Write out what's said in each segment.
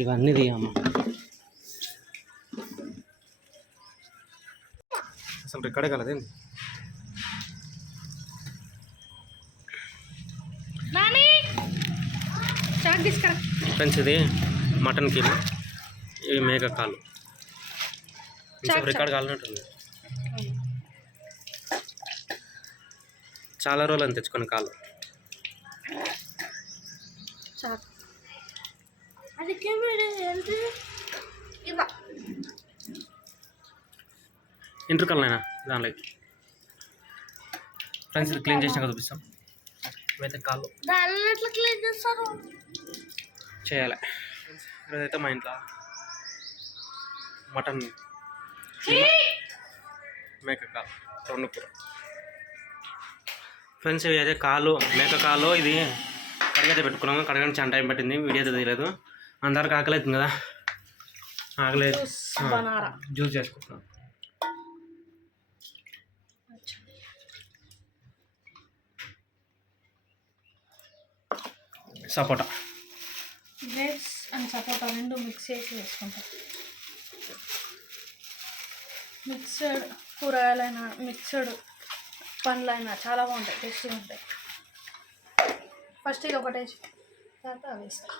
ఇవన్నీ తీయమ్మ. అసలు రికార్డే కలదేంది? ఫ్రెండ్స్ ఇది మటన్ కిలో ఇవి మేక కాలు రికార్డ్ కాలినట్టుంది. చాలా రోజులు అని తెచ్చుకొని కాలు చాక్ కెమెరా ఎంత ఇవ్వ ఇంటర్కల్నైనా దానిలో ఫ్రెండ్స్ ఇది క్లీన్ చేసినాక చూపిస్తాం ఇవైతే కాళ్ళు ఎట్లా క్లీన్ చేస్తారు? చేయాలి. ఈరోజైతే మా ఇంట్లో మటన్ మేక కాలు రెండు కూర ఫ్రెండ్స్ ఇవి అయితే కాలు మేక కాలు ఇది కడిగైతే పెట్టుకున్నాము కడగడానికి చాలా టైం పట్టింది. వీడియో అయితే తీయలేదు అందరికి ఆకలి అవుతుంది కదా ఆకలి జ్యూస్ చేసుకుంటున్నాం. సపోటా. గ్రేప్స్ అండ్ సపోటా రెండు మిక్స్ చేసి వేసుకుంటాం. మిక్సడ్ కూరగాయలైనా మిక్సడ్ పండ్లైనా చాలా బాగుంటాయి టేస్టీగా ఉంటాయి. ఫస్ట్ ఇది ఒకటే తర్వాత అవి వేస్తా.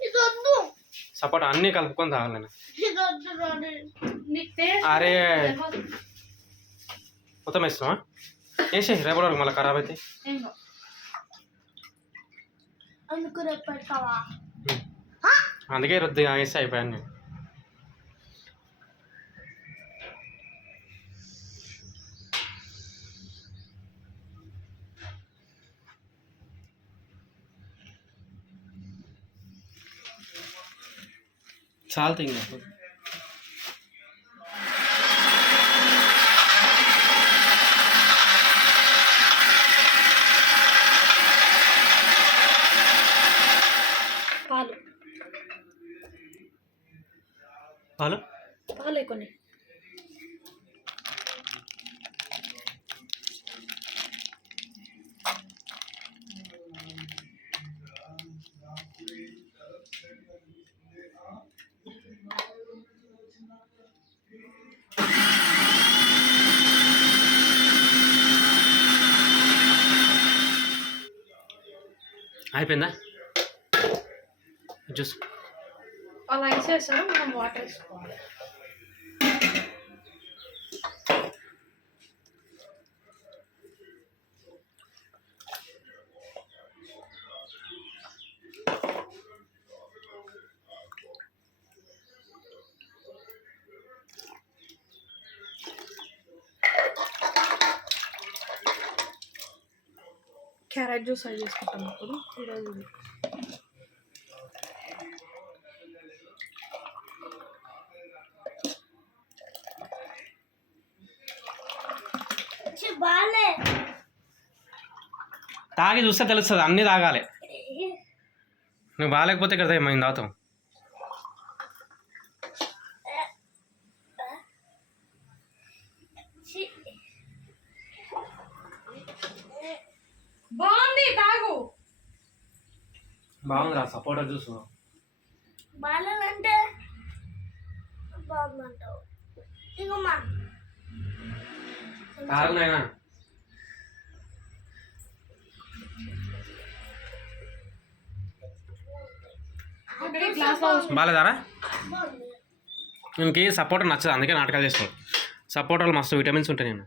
ఇదొద్దు. సపోటా అన్నీ కలుపుకొని తాగాలి నేను. ఇదొద్దు నీకు టేస్ట్ అరే. మొత్తం వేస్తున్నావా? వేసే రేపటి వరకు మళ్ళీ ఖరాబ్ అయితే. అందుకు రేపు పెడతావా? అందుకే రొద్దు వేస్తే అయిపోయాను నేను. చాలా తింగా పాలు పాలు? పాలే కొన్ని. అయిపోయిందా? Juice. అలా వేసేసారు మనం వాటర్ వేసుకోవాలి క్యారెట్ జ్యూస్ అది చేసుకుంటాం ఇప్పుడు ఈరోజు తాగి చూస్తే తెలుస్తుంది అన్నీ తాగాలి. నువ్వు బాగాలేకపోతే కదా మేము తాగుతాం. బాగుంది తాగు. బాగుందిరా సపోటా జ్యూస్ బాగాలంటే బాగుందంటావు. ఇంకమ్మా తాగునైనా బాగాలేదారా ఇంక సపోటా నచ్చదు అందుకే నాటకాలు చేస్తాను సపోటాలు మస్తు విటమిన్స్ ఉంటాయి నేను